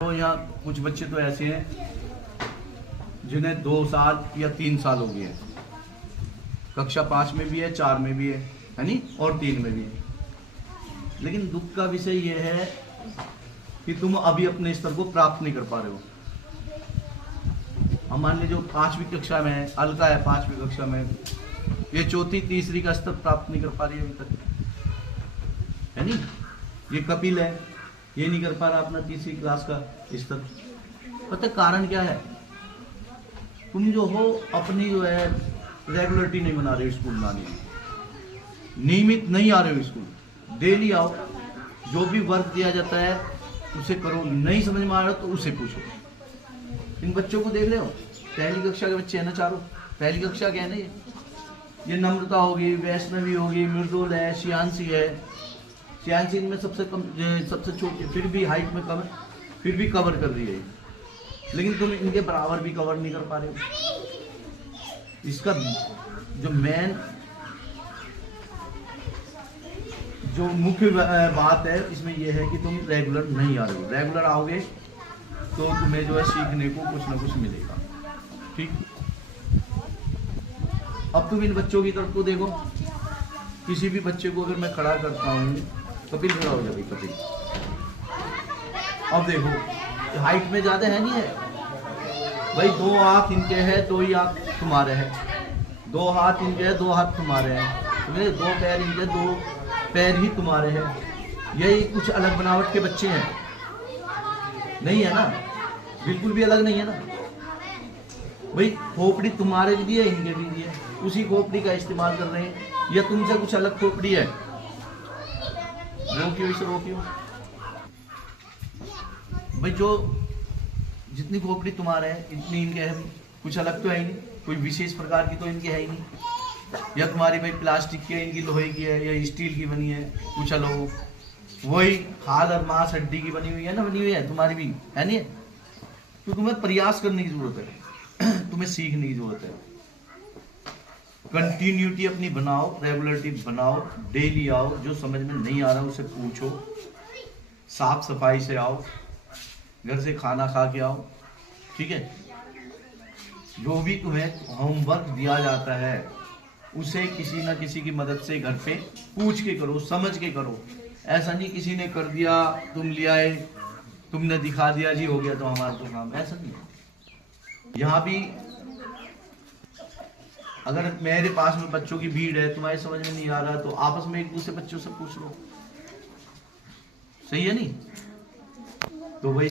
तो यहाँ कुछ बच्चे तो ऐसे हैं जिन्हें 2 साल या 3 साल हो गए हैं, कक्षा 5 में भी है, 4 में भी है नहीं, और 3 में भी है। लेकिन दुख का विषय यह है कि तुम अभी अपने स्तर को प्राप्त नहीं कर पा रहे हो। हम मान लीजिए जो 5वीं कक्षा में है, अलका है 5वीं कक्षा में, ये चौथी तीसरी का स्तर प्राप्त नहीं कर पा रही है अभी तक, है नहीं। ये कपिल है, ये नहीं कर पा रहा अपना तीसरी क्लास का स्तर। पता कारण क्या है? तुम जो हो अपनी जो है रेगुलरिटी नहीं बना रहे हो स्कूल में आने की, नियमित नहीं आ रहे हो स्कूल। डेली आओ, जो भी वर्क दिया जाता है उसे करो, नहीं समझ में आ रहा तो उसे पूछो। इन बच्चों को देख रहे हो, पहली कक्षा के बच्चे हैं ना चारों, पहली कक्षा के हैं ना ये नम्रता होगी, वैष्णवी होगी, मृदुल है, शियांशी है। शियांशी इनमें सबसे कम, सबसे छोटी, फिर भी हाइट में कम, फिर भी कवर कर रही है, लेकिन तुम इनके बराबर भी कवर नहीं कर पा रहे हो। इसका जो मेन जो मुख्य बात है इसमें यह है कि तुम रेगुलर नहीं आ रहे हो। रेगुलर आओगे तो तुम्हें जो है सीखने को कुछ ना कुछ मिलेगा, ठीक। अब तुम इन बच्चों की तरफ को देखो, किसी भी बच्चे को अगर मैं खड़ा करता हूँ, कपिल खड़ा हो जाए, कपिल। अब देखो हाइट में ज्यादा है नहीं है भाई, 2 आंख इनके है, 2 ही आंख तुम्हारे हैं, 2 हाथ इनके है, 2 हाथ तुम्हारे हैं, तुम्हें 2 पैर इनके, 2 पैर ही तुम्हारे हैं। यही कुछ अलग बनावट के बच्चे हैं नहीं है ना, बिल्कुल भी अलग नहीं है ना भाई। खोपड़ी तुम्हारे भी है, इनके भी है, उसी खोपड़ी का इस्तेमाल कर रहे हैं, या तुमसे कुछ अलग खोपड़ी है। रोकियो इसे, रोकियो भाई। जो जितनी खोपड़ी तुम्हारे है इतनी इनके है, कुछ अलग तो है ही नहीं, कोई विशेष प्रकार की तो इनकी है ही नहीं। या तुम्हारी भाई प्लास्टिक की है, इनकी लोहे की है या स्टील की बनी है, कुछ अलग हो। वही हाल और मांस हड्डी की बनी हुई है ना, बनी हुई है तुम्हारी भी है नहीं। तो तुम्हें प्रयास करने की जरूरत है, तुम्हें सीखने की जरूरत है। कंटिन्यूटी अपनी बनाओ, रेगुलरिटी बनाओ, डेली आओ, जो समझ में नहीं आ रहा उसे पूछो, साफ सफाई से आओ, घर से खाना खा के आओ, ठीक है। जो भी तुम्हें होमवर्क दिया जाता है उसे किसी ना किसी की मदद से घर पे पूछ के करो, समझ के करो। ऐसा नहीं किसी ने कर दिया, तुम ले आए, तुमने दिखा दिया, जी हो गया तो हमारा तो काम, ऐसा नहीं। यहाँ भी अगर मेरे पास में बच्चों की भीड़ है, तुम्हारे समझ में नहीं आ रहा, तो आपस में एक दूसरे बच्चों से पूछ लो, सही है नहीं। तो वही